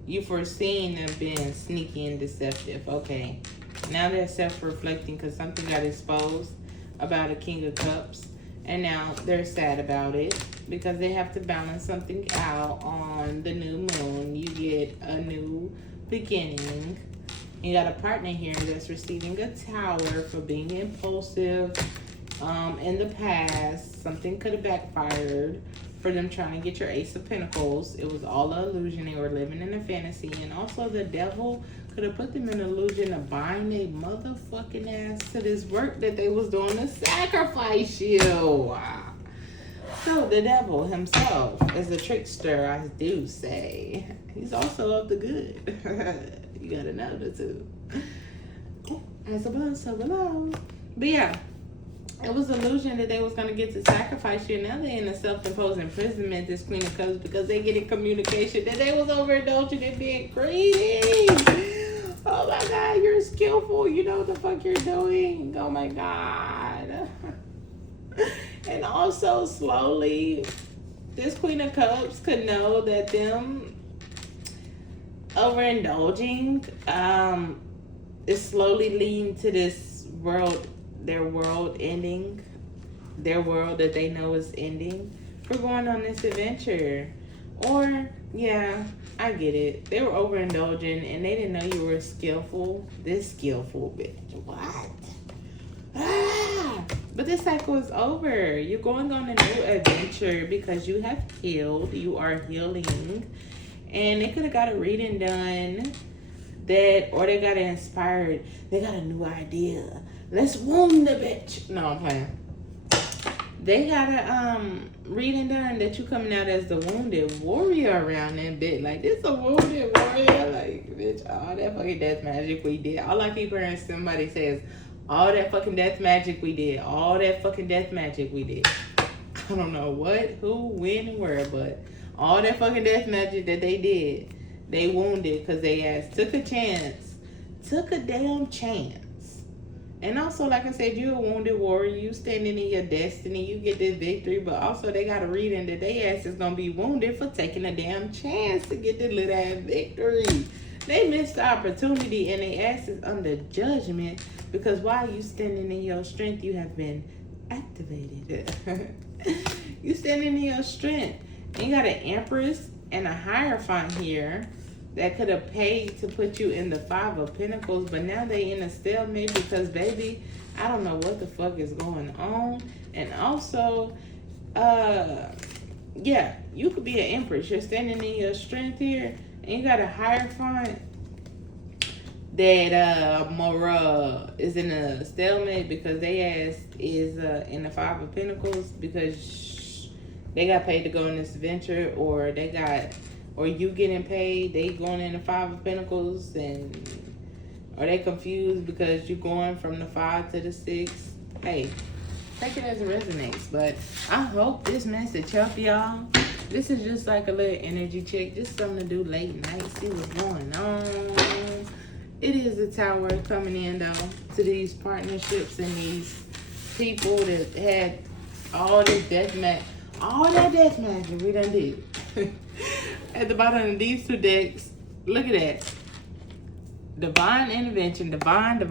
you foreseeing them being sneaky and deceptive. Okay, now they're self-reflecting because something got exposed about a King of Cups. And now they're sad about it because they have to balance something out on the new moon. You get a new beginning. You got a partner here that's receiving a tower for being impulsive in the past. Something could have backfired for them trying to get your Ace of Pentacles. It was all an illusion. They were living in a fantasy. And also the devil could have put them in an illusion of buying their motherfucking ass to this work that they was doing to sacrifice you. So the devil himself is a trickster, I do say. He's also of the good. You gotta know the two. As above, so below. But yeah, it was an illusion that they was gonna get to sacrifice you. Now they're in a self-imposed imprisonment, this Queen of Cups, because they get in communication that they was overindulging and being greedy. Oh my God, you're skillful. You know what the fuck you're doing. Oh my God. And also slowly, this Queen of Cups could know that them overindulging is slowly leading to this world, their world ending, their world that they know is ending for going on this adventure. Or, yeah, I get it. They were overindulging and they didn't know you were skillful. This skillful bitch. What? Ah! But this cycle is over. You're going on a new adventure because you have healed. You are healing. And they could have got a reading done that, or they got inspired. They got a new idea. Let's wound the bitch. No, I'm playing. They got a reading done that you coming out as the wounded warrior around that bit. Like, this a wounded warrior. Like, bitch, all that fucking death magic we did. All I keep hearing somebody says, all that fucking death magic we did. All that fucking death magic we did. I don't know what, who, when, and where, but all that fucking death magic that they did, they wounded because they asked, took a chance. Took a damn chance. And also, like I said, you're a wounded warrior. You standing in your destiny. You get this victory. But also, they got a reading that they ass is going to be wounded for taking a damn chance to get this little ass victory. They missed the opportunity and they ass is under judgment because while you standing in your strength, you have been activated. You standing in your strength. And you got an Empress and a Hierophant here that could have paid to put you in the Five of Pentacles, but now they in a stalemate because, baby, I don't know what the fuck is going on. And also, yeah, you could be an Empress. You're standing in your strength here, and you got a Hierophant that Mora is in a stalemate because they ass is in the Five of Pentacles because they got paid to go on this adventure, or they got, or you getting paid, they going in the Five of Pentacles, and are they confused because you going from the 5 to the 6? Hey, take it as it resonates. But I hope this message helped y'all. This is just like a little energy check, just something to do late night, see what's going on. It is a tower coming in though to these partnerships and these people that had all this death magic. All that death magic we done did. At the bottom of these two decks, look at that. Divine intervention, divine. For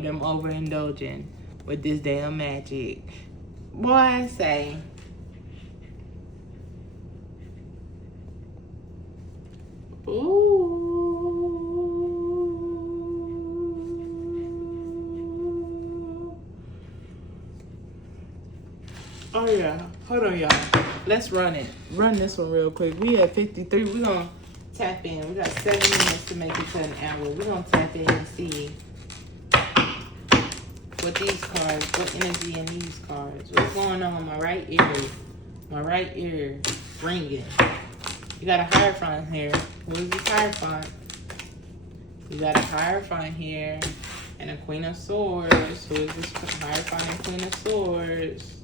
them overindulging with this damn magic. Boy, I say. Ooh. Oh yeah, hold on y'all. Let's run it. Run this one real quick. We at 53. We're gonna tap in. We got 7 minutes to make it to an hour. We're gonna tap in and see what these cards, what energy in these cards. What's going on in my right ear? My right ear ringing. You got a Hierophant here. Who is this Hierophant? You got a Hierophant here and a Queen of Swords. Who is this Hierophant and Queen of Swords?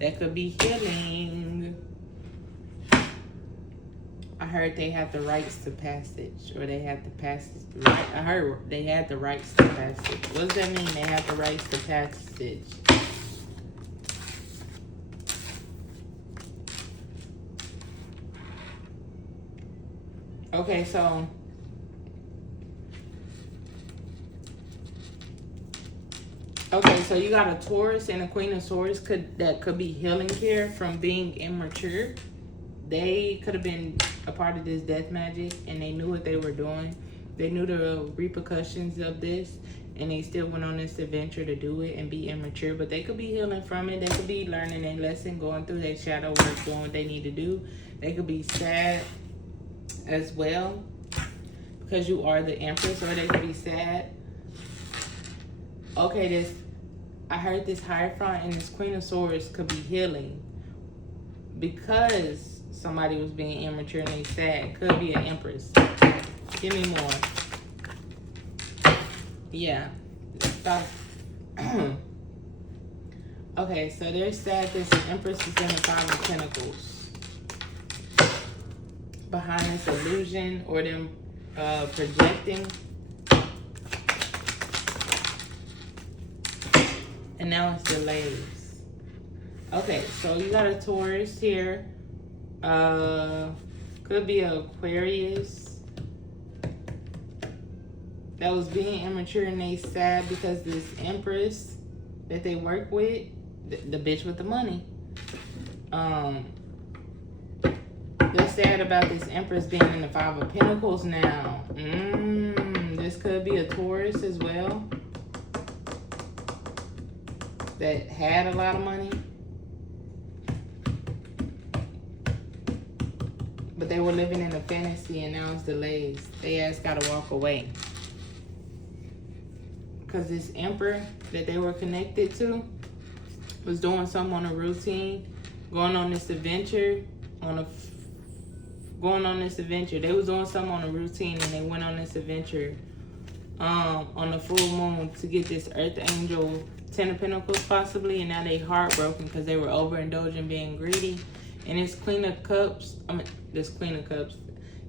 That could be healing. I heard they have the rights to passage, or they have the passage. Right? I heard they had the rights to passage. What does that mean? They have the rights to passage. Okay, so you got a Taurus and a Queen of Swords that could be healing here from being immature. They could have been a part of this death magic and they knew what they were doing. They knew the repercussions of this, and they still went on this adventure to do it and be immature. But they could be healing from it. They could be learning their lesson, going through their shadow work, doing what they need to do. They could be sad as well because you are the Empress, or they could be sad. Okay, I heard this Hierophant and this Queen of Swords could be healing because somebody was being immature and they sad. Could be an Empress. Give me more. Yeah. Stop. Okay, so they're sad. This Empress is in the Five of Pentacles. Behind this illusion or them projecting. And now it's delays. Okay, so you got a Taurus here. Could be an Aquarius that was being immature and they sad because this Empress that they work with, the bitch with the money. They're sad about this Empress being in the Five of Pentacles now. This could be a Taurus as well that had a lot of money, but they were living in a fantasy and now it's delays. They ass gotta walk away because this Emperor that they were connected to was doing something on a routine, going on this adventure. They was doing something on a routine and they went on this adventure on the full moon to get this Earth Angel, Ten of Pentacles possibly, and now they heartbroken because they were overindulging, being greedy. And this Queen of Cups,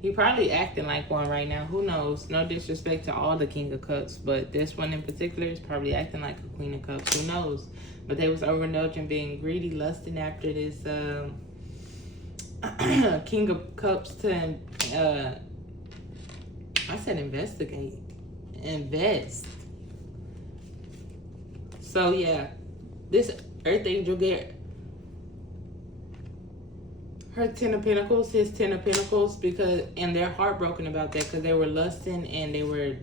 he probably acting like one right now. Who knows? No disrespect to all the King of Cups, but this one in particular is probably acting like a Queen of Cups. Who knows? But they was overindulging, being greedy, lusting after this King of Cups to, I said investigate, invest. So yeah, this Earth Angel get her Ten of Pentacles, his Ten of Pentacles, and they're heartbroken about that because they were lusting and they were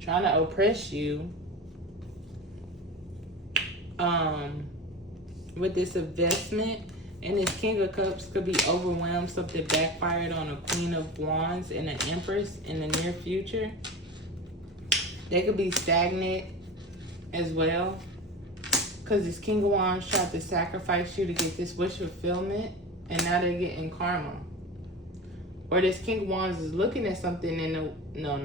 trying to oppress you. With this investment, and this King of Cups could be overwhelmed, something backfired on a Queen of Wands and an Empress in the near future. They could be stagnant as well because this King of Wands tried to sacrifice you to get this wish fulfillment, and now they're getting karma. Or this King of Wands is looking at something and no.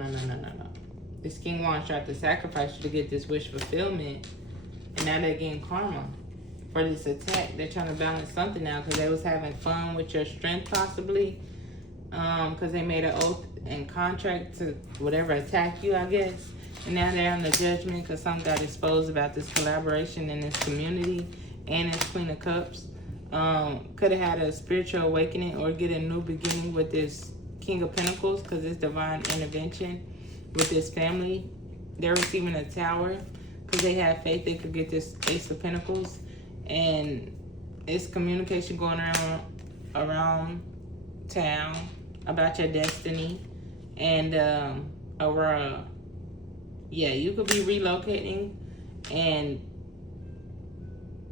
This King of Wands tried to sacrifice you to get this wish fulfillment, and now they're getting karma for this attack. They're trying to balance something out because they was having fun with your strength possibly, because they made an oath and contract to whatever attack you, I guess. And now they're on the judgment because something got exposed about this collaboration in this community and this Queen of Cups. Could have had a spiritual awakening or get a new beginning with this King of Pentacles because it's divine intervention with this family. They're receiving a tower because they have faith they could get this Ace of Pentacles, and it's communication going around town about your destiny. And Aurora, yeah, you could be relocating, and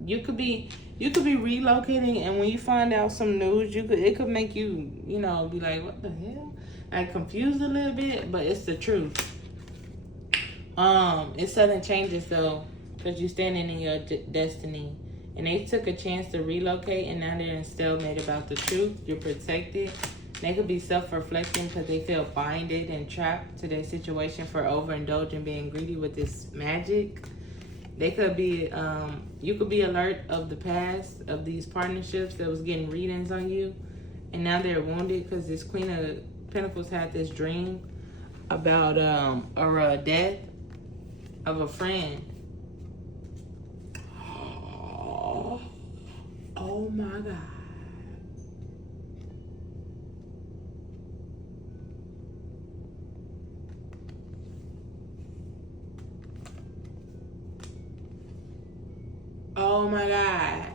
you could be relocating, and when you find out some news, it could make you, be like, what the hell? Like confused a little bit, but it's the truth. It's sudden changes though, because you're standing in your destiny, and they took a chance to relocate, and now they're in stalemate about the truth. You're protected. They could be self-reflecting because they feel binded and trapped to their situation for overindulging, being greedy with this magic. They could be, you could be alert of the past of these partnerships that was getting readings on you, and now they're wounded because this Queen of Pentacles had this dream about a death of a friend. Oh my God. Oh my God.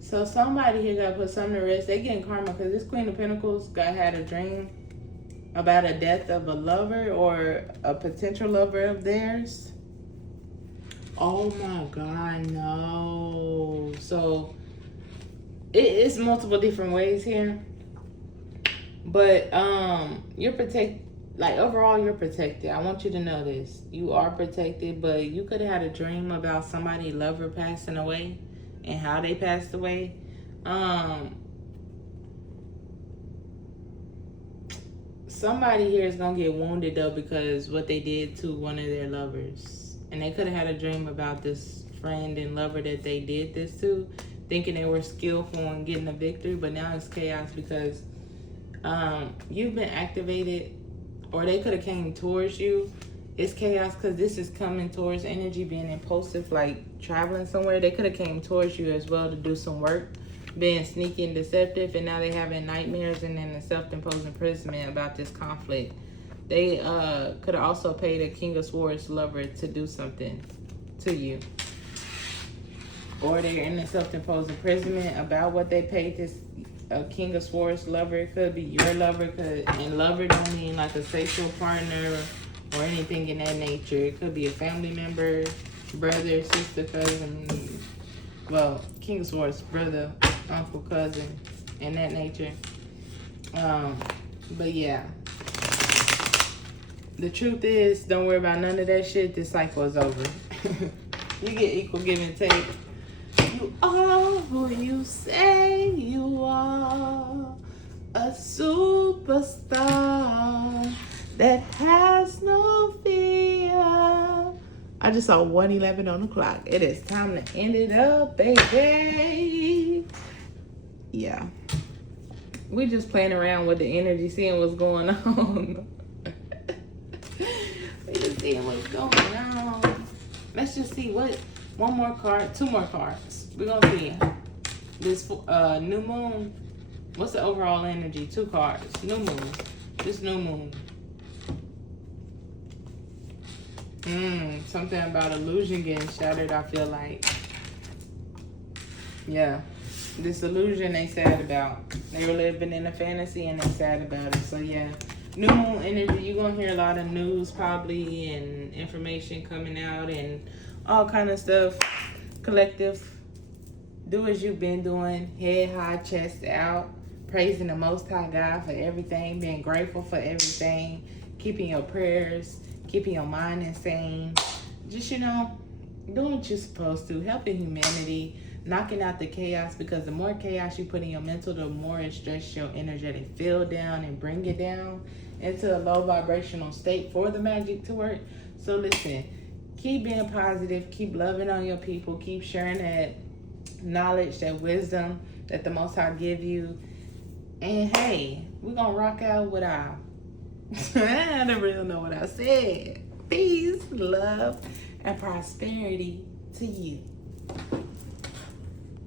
So somebody here got to put something to rest. They getting karma because this Queen of Pentacles had a dream About a death of a lover or a potential lover of theirs. Oh my God, no. So it's multiple different ways here. But you're overall you're protected. I want you to know this. You are protected, but you could have had a dream about somebody lover passing away and how they passed away. Somebody here is gonna get wounded though because what they did to one of their lovers. And they could have had a dream about this friend and lover that they did this to, thinking they were skillful in getting a victory, but now it's chaos because you've been activated, or they could have came towards you. It's chaos because this is coming towards energy, being impulsive, like traveling somewhere. They could have came towards you as well to do some work, being sneaky and deceptive, and now they having nightmares and then a self-imposed imprisonment about this conflict. They could have also paid a King of Swords lover to do something to you. Or they're in a self-imposed imprisonment about what they paid this King of Swords lover. It could be your lover, and lover don't mean like a sexual partner or anything in that nature. It could be a family member, brother, sister, cousin. Well, King of Swords, brother, uncle, cousin, in that nature. But yeah. The truth is, don't worry about none of that shit. This cycle is over. You get equal give and take. You are who you say you are. A superstar that has no fear. I just saw 1:11 on the clock. It is time to end it up, baby. Yeah. We just playing around with the energy, seeing what's going on. We just seeing what's going on. Let's just see what. One more card, two more cards. We're gonna see this new moon. What's the overall energy? 2 cards. New moon. This new moon. Something about illusion getting shattered, I feel like. Yeah. This illusion they sad about. They were living in a fantasy and they sad about it. So yeah. New moon energy, you're gonna hear a lot of news probably and information coming out and all kind of stuff. Collective. Do as you've been doing. Head high, chest out. Praising the Most High God for everything. Being grateful for everything. Keeping your prayers. Keeping your mind insane. Just, doing what you're supposed to. Helping humanity. Knocking out the chaos, because the more chaos you put in your mental, the more it stresses your energetic field down and bring it down into a low vibrational state for the magic to work. So listen, keep being positive, keep loving on your people, keep sharing that knowledge, that wisdom that the Most High give you. And hey, we're gonna rock out with our I don't really know what I said. Peace, love, and prosperity to you.